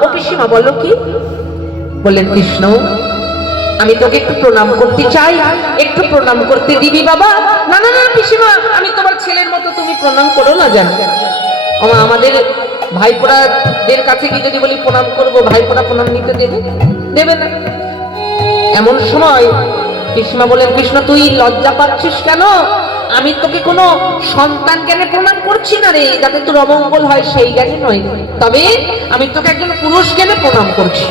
ও পিসিমা বলো কি? বললেন, কৃষ্ণ, আমি তোকে একটু প্রণাম করতে চাই। একটু প্রণাম করতে দিবি বাবা? না না না, পিসিমা, আমি তোমার ছেলের মতো তুমি প্রণাম করো না, জানো। আমা- আমাদের ভাইপোড়াদের কাছে গিয়ে যদি বলি প্রণাম করব ভাইপোড়া প্রণাম নিতে দেবে? দেবে না। এমন সময় কৃষ্ণা বলেন কৃষ্ণ, তুই লজ্জা পাচ্ছিস কেন? আমি তোকে কোনো সন্তান জ্ঞানে প্রণাম করছি না রে? যাতে তোর অমঙ্গল হয় সেই জ্ঞানে নয় তবে আমি তোকে একজন পুরুষ জ্ঞানে প্রণাম করছি?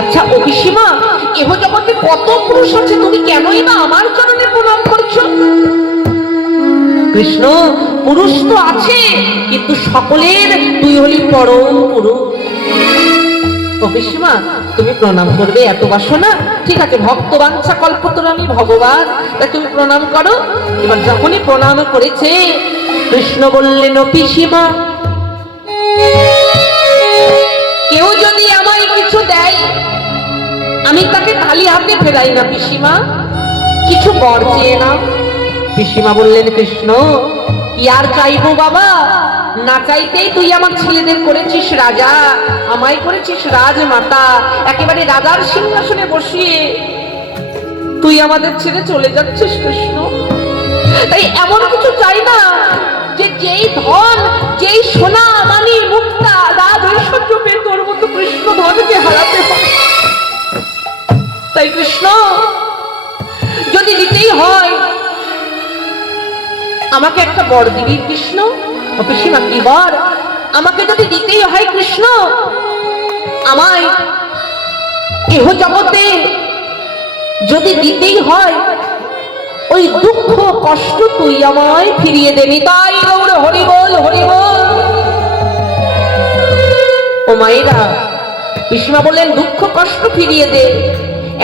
আচ্ছা ও পিসিমা এহ জগতে কত পুরুষ আছে তুমি কেনই বা আমার চরণে প্রণাম করছ? কৃষ্ণ, পুরুষ তো আছে, কিন্তু সকলের তুই হলি পরম পুরুষ। ও পিসিমা, তুমি প্রণাম করবে, এত বাসনা ঠিক আছে ভক্ত বাঞ্ছা কল্পতর ভগবান তাই তুমি প্রণাম করো। এবার যখনই প্রণাম করেছে, কৃষ্ণ বললেন, ও পিসিমা, কেউ যদি আমায় কিছু দেয়, আমি তাকে খালি হাতে ফেরাই না পিসিমা। কিছু বর চেয়ে না পিসিমা বললেন, কৃষ্ণ কি আর চাইব বাবা? না চাইতেই তুই আমার ছেলেদের করেছিস রাজা। আমায় করেছিস রাজমাতা। একেবারে রাজার সিংহাসনে বসিয়ে তুই আমাদের ছেড়ে চলে যাচ্ছিস কৃষ্ণ। তাই এমন কিছু চাই না যে যেই ধন, যেই সোনা, মানি, মুক্তা রাজ ঐশ্বর্য পেয়ে তোর মতো কৃষ্ণ ধনকে হারাতে হয় তাই কৃষ্ণ, যদি দিতেই হয় আমাকে একটা বর দিবি, কৃষ্ণ। ও পিসিমা কি বর আমাকে যদি দিতেই হয় কৃষ্ণ, আমায় এহ জগতে যদি দিতেই হয়, ওই দুঃখ কষ্ট তুই আমায় ফিরিয়ে দেনি তাই গৌর, হরি বল হরি বল। ও মায়েরা পিসিমা বললেন, দুঃখ কষ্ট ফিরিয়ে দে।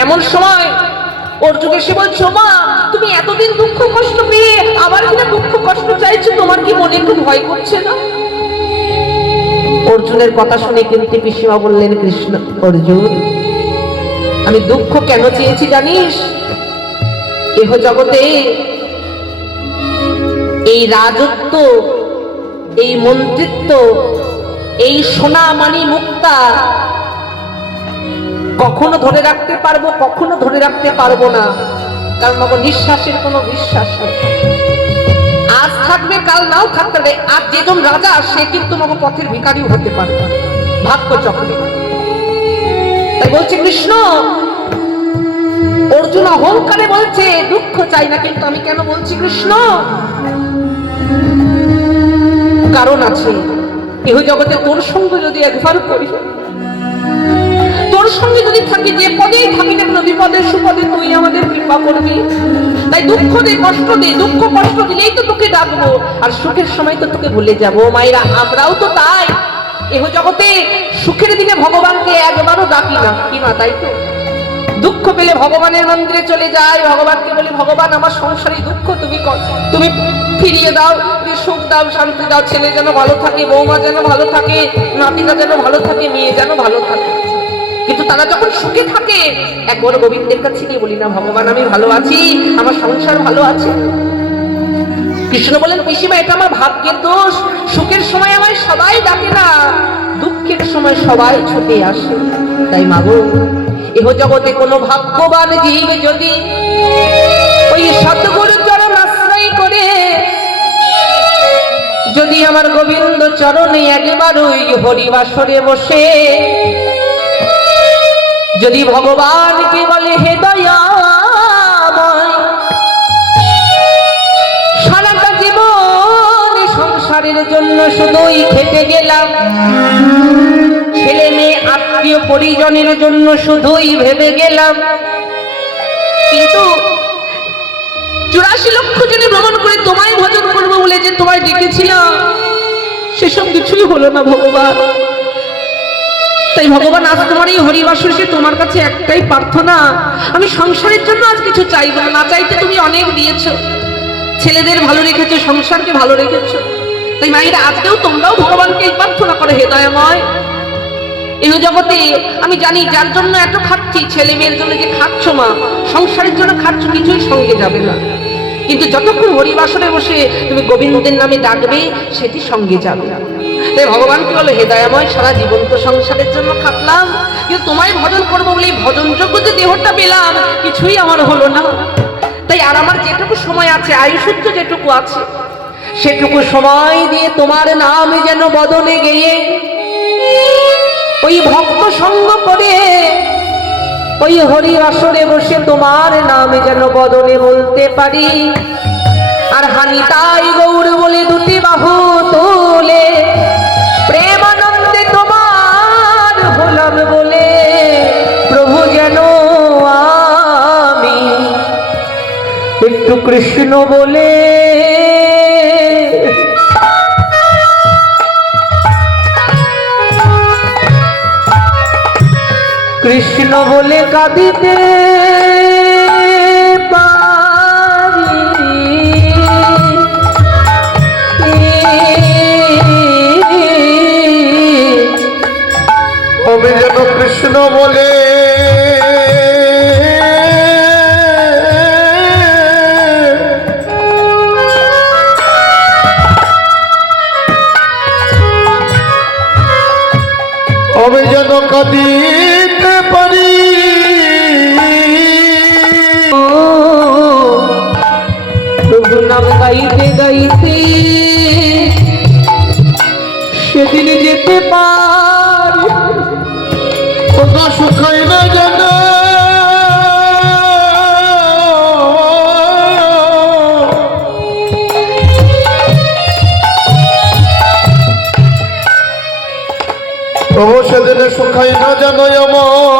এমন সময় অর্জুন এসে বলছো, মা, তুমি এতদিন দুঃখ কষ্ট পেয়ে আবার কিনা দুঃখ কষ্ট চাইছো, তোমার কি মনে একটু ভয় করছে না? অর্জুনের কথা শুনে কিন্তু পিসিমা বললেন, কৃষ্ণ, অর্জুন, আমি দুঃখ কেন চেয়েছি জানিস? এহ জগতে এই রাজত্ব, এই মন্ত্রিত্ব, এই সোনা মানি মুক্তা কখনো ধরে রাখতে পারব, কখনো ধরে রাখতে পারব না। কারণ আমার নিঃশ্বাসের কোনো বিশ্বাস নেই। আজ থাকবে, কাল নাও থাকতে পারে আর যেজন রাজা, সে কিন্তু আমার পথের ভিকারিও হতে পারে ভাগ্য চক্রে। তাই বলছে, কৃষ্ণ, অর্জুন অহংকারে বলছে, দুঃখ চাই না, কিন্তু আমি কেন বলছি, কৃষ্ণ? কারণ আছে এহ জগতে তোর সঙ্গে যদি একবার করি তোর সঙ্গে যদি থাকি, যে পদেই থাকি না কেন বিপদে সুপদে তুই আমাদের কৃপা করবি। তাই দুঃখ দে, কষ্ট দে, দুঃখ, কষ্ট দিলেই তো তোকে ডাকবো। আর সুখের সময় তো তোকে ভুলে যাব। মায়েরা, আমরাও তো তাই। এহ জগতে সুখের দিনে ভগবানকে একবারও ডাকি না। কি মা, তাই তো? দুঃখ পেলে ভগবানের মন্দিরে চলে যায় ভগবানকে বলি, ভগবান, আমার সংসারে দুঃখ তুমি তুমি ফিরিয়ে দাও, তুমি সুখ দাও, শান্তি দাও। ছেলে যেন ভালো থাকে, বৌমা যেন ভালো থাকে নাতিরা যেন ভালো থাকে, মেয়ে যেন ভালো থাকে। কিন্তু তারা যখন সুখে থাকে, একবার গোবিন্দের কাছে গিয়ে বলি, না, ভগবান, আমি ভালো আছি, আমার সংসার ভালো আছে। কৃষ্ণ বলেন, পিসিমা, এটা আমার ভাগ্যের দোষ। সুখের সময় আমায় সবাই ডাকে না, দুঃখের সময় সবাই ছুটে আসে। তাই মাগো এহ জগতে কোনো ভাগ্যবান জীব যদি ওই সতগুরু চরণ আশ্রয় করে, যদি আমার গোবিন্দ চরণে একবার ওই হরিবাসরে বসে যদি ভগবান ভগবানকে বলে, হে দয়াময় সারাটা জীবন সংসারের জন্য শুধুই খেটে গেলাম। ছেলে মেয়ে, আত্মীয় পরিজনের জন্য শুধুই ভেবে গেলাম। কিন্তু চুরাশি লক্ষ জনে ভ্রমণ করে তোমায় ভজন করব বলে যে তোমায় ডেকেছিলাম, সেসব কিছুই হলো না ভগবান। তাই ভগবান আজ তোমার এই হরিবাসে তোমার কাছে একটাই প্রার্থনা। আমি সংসারের জন্য আজ কিছু চাইব না না চাইতে তুমি অনেক দিয়েছ। ছেলেদের ভালো রেখেছো, সংসারকে ভালো রেখেছো। তাই মায়েরা, আজকেও তোমরাও ভগবানকে এই প্রার্থনা করে হেদয়ময় এই জগতে আমি জানি যার জন্য এত খাচ্ছি, ছেলে মেয়ের জন্য যে খাচ্ছ মা, সংসারের জন্য খাচ্ছ, কিছুই সঙ্গে যাবে না। কিন্তু যতক্ষণ হরিবাসনে বসে তুমি গোবিন্দের নামে ডাকবে, সেটি সঙ্গে যাবে। তাই ভগবান, কি বলো? হেদায়াময় সারা জীবন তো সংসারের জন্য খাটলাম। কিন্তু তোমায় ভজন করব বলে এই ভজনযোগ্য যে দেহটা পেলাম, কিছুই আমার হলো না। তাই আর আমার যেটুকু সময় আছে আয়ুষুদ্ধ যেটুকু আছে, সেটুকু সময় দিয়ে তোমার নাম যেন বদনে গেয়ে, ওই ভক্ত সঙ্গ করে, ওই হরি আসরে বসে তোমার নাম যেন বদনে বলতে পারি। আর হানি তাই গৌর বলে দুটি বাহু তোলে একটু কৃষ্ণ বলে কৃষ্ণ বলে কাঁদিতে কৃষ্ণ বলে। সেদিনে শুকাই না যেন আমার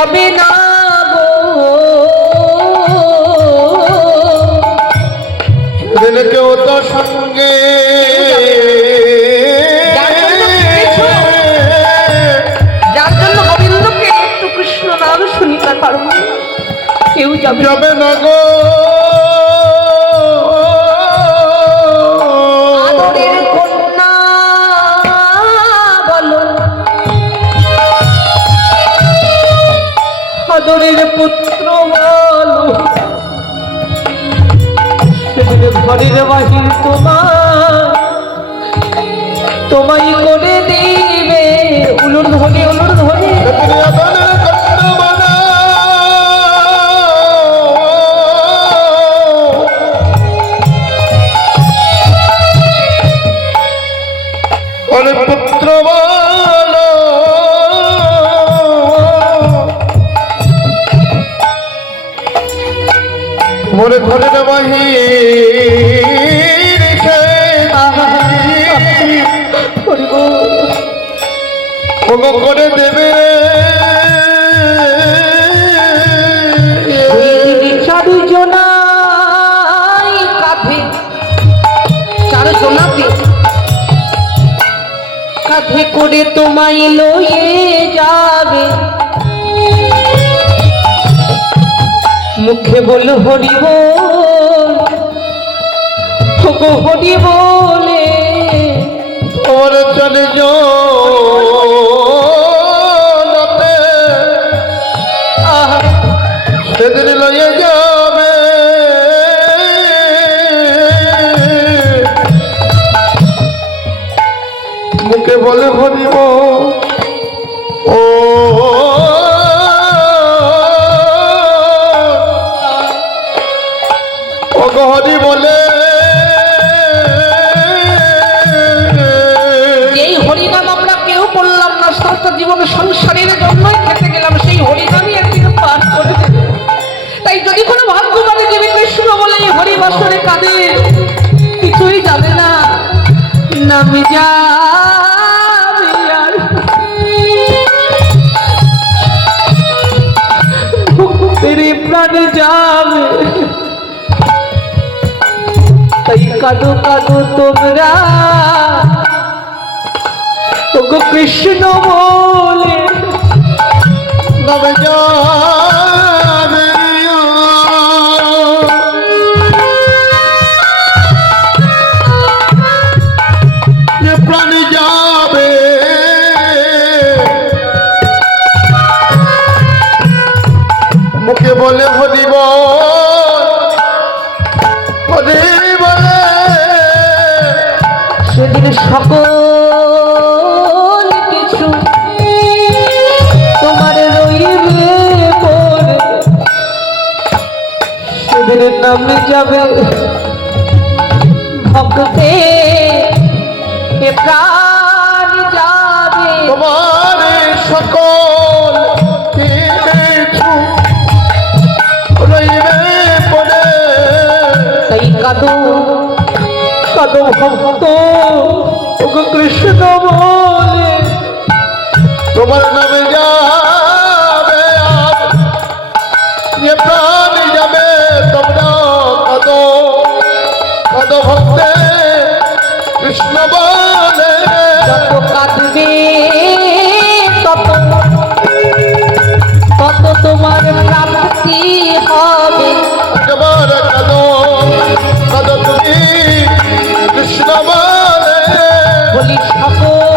যাবে না ঘরের বাহির তোমার। তোমায় করে দিবে উলুর ধ্বনি উলুর। ওরে পুত্র মোরে ঘরের বাহির। ভোগ করে দেবে। কাঁধে। করে তোমায় লয়ে যাবে। মুখে বল হরি বল। হরি বলে। ওর চলে জতে জীবন সংসারের জন্যই খেতে গেলাম, সেই হরিনামই একদিন পাঠ করে তাই যদি কোনো ভাগ্যবাদী দেবী কৃষ্ণ বলে এই হরিবাসরে কাঁদে, কিছুই যাবে না। নামি আর ভক্তের যাবে তাই কাঁদো কাঁদো তোমরা। ওগো কৃষ্ণ বলে। প্রাণ যাবে মুখে বলে হরিব সেদিন সকল সেদিন নামে যাবে ভক্তে এ প্রাণ যাবে। তোমার সকল তাই কাদো কাদো ভক্ত কৃষ্ণ বলে তোমার নামে যাবে প্রাণ যাবে। তোমরা কত কত ভক্তে কৃষ্ণ বলে যত কাঁদবে তত তত তোমার প্রাপ্তি হবে একবার কত কত তুমি কৃষ্ণ বলে বলি সকল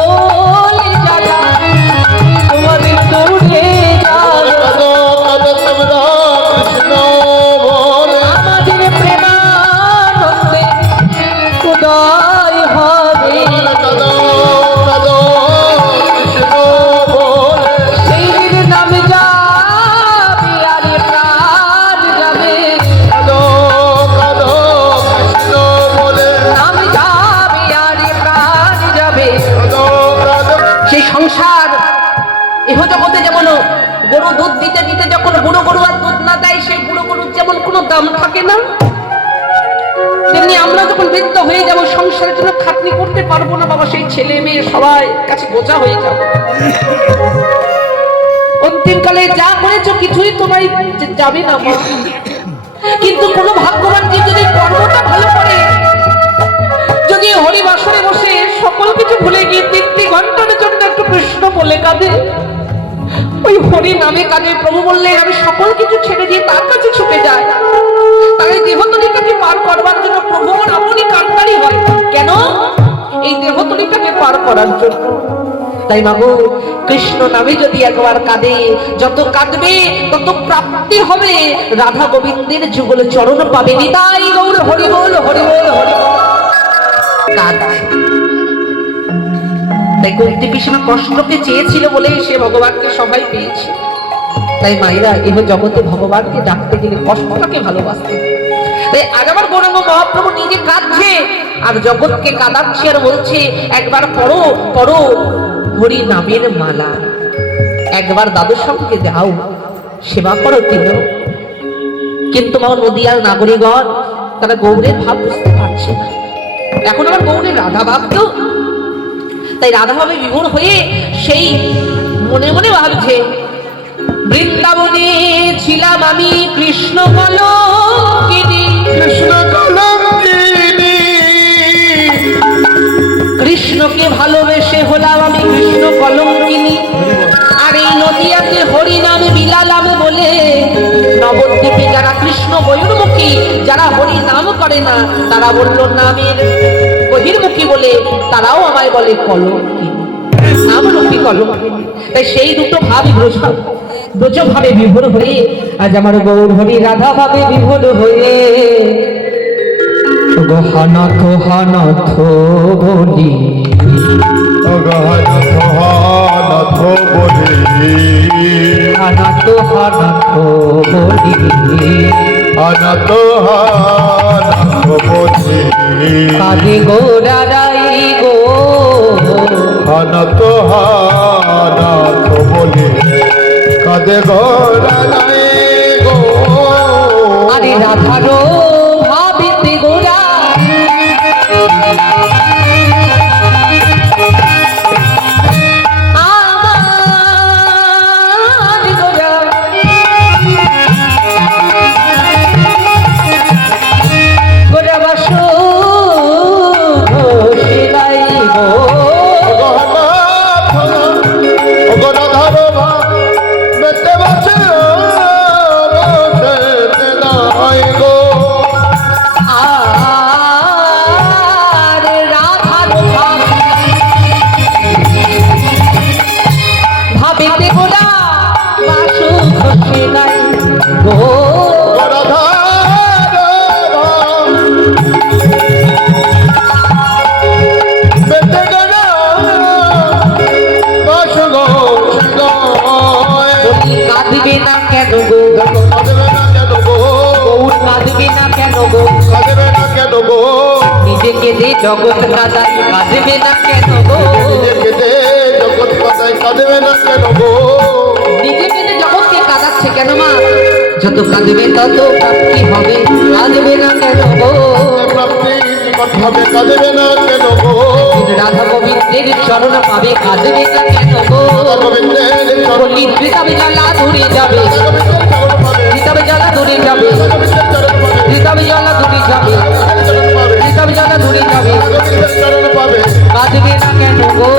দাম থাকে না। তেমনি আমরা যখন বৃদ্ধ হয়ে যাব, সংসারের জন্য খাটনি করতে পারব না বাবা, সেই ছেলে মেয়ে সবাই কাছে বোঝা হয়ে যাব। অন্তিমকালে যা করেছ, কিছুই তোমায় যাবে না কিন্তু কোনো ভাগ্যবান যে যদি কর্মটা ভালো করে, যদি হরিবাসরে বসে সকল কিছু ভুলে গিয়ে তিনটি ঘণ্টার জন্য একটু কৃষ্ণ বলে কাঁদে, ওই হরি নামে কাজে প্রভু বললেন, আমি সকল কিছু ছেড়ে দিয়ে তার কাছে তাই বাবু, কৃষ্ণ নামে যদি একবার কাঁদে, যত কাঁদবে তত প্রাপ্তি হবে। রাধা গোবিন্দের যুগল চরণ পাবে নিতাই গৌর হরিবল হরিবল কাঁদছে তাই কুন্তি পিসিমা কষ্টকে চেয়েছিল বলে সে ভগবানকে সবাই পেয়েছে। তাই মায়েরা, এহ জগতে ভগবানকে ডাকতে গেলে কষ্টটাকে ভালোবাসতে তাই আজ আমার গৌরাঙ্গ মহাপ্রভু নিজে কাঁদছে, আর জগৎকে কাঁদাচ্ছে আর বলছে, একবার পড়ো পড়ো। হরি নামের মালা। একবার দাদুর সঙ্গে যাও, সেবা করো তিনিও। কিন্তু আমার নদীয়ার নাগরিকগণ, তারা গৌরের ভাব বুঝতে পারছে না। এখন আবার গৌরের রাধা ভাব তো তাই রাধা ভাবে বিভোর হয়ে সেই মনে মনে ভাবছে, বৃন্দাবনে ছিলাম আমি কৃষ্ণ কলঙ্কিনী কৃষ্ণ কলঙ্কিনী তারা বলল নামের বহির্মুখী বলে তারাও আমায় বলে কলঙ্কিনী নামরূপী কলঙ্কিনী তাই সেই দুটো ভাব ব্রজ দুজ ভাবে বিভোর হয়ে, আজ আমার গৌর হরি রাধা ভাবে বিভোর হয়ে গহানাথ হানাথ বলি অগহনাথ হানাথ বলি হানাথ হানাথ বলি অনাথ হানাথ বলি কাজে গোরারাই গো। অনত হানাত বলে কাঁদে গো আরে ভাবিতে জগৎ কাদাই কাঁদবে না কেন গো? জগৎ পাতায় কাঁদবে না কেন গো? নিজেকে দে জগৎকে কাঁদাচ্ছে কেন মা? যত কাঁদবে তত প্রাপ্তি হবে কাঁদবে না কেন গো? হবে কাঁদবে না কেন গো? রাধা গোবিন্দের চরণ পাবে কাঁদবে না কেন গো? গোবিন্দের চরণ জ্বালা ধরে যাবে। চরণ জ্বালা ধরে যাবে। চরণ জ্বালা ধরে যাবে। জ্বালা ধরে যাবে। কাঁদবে না কেন গো?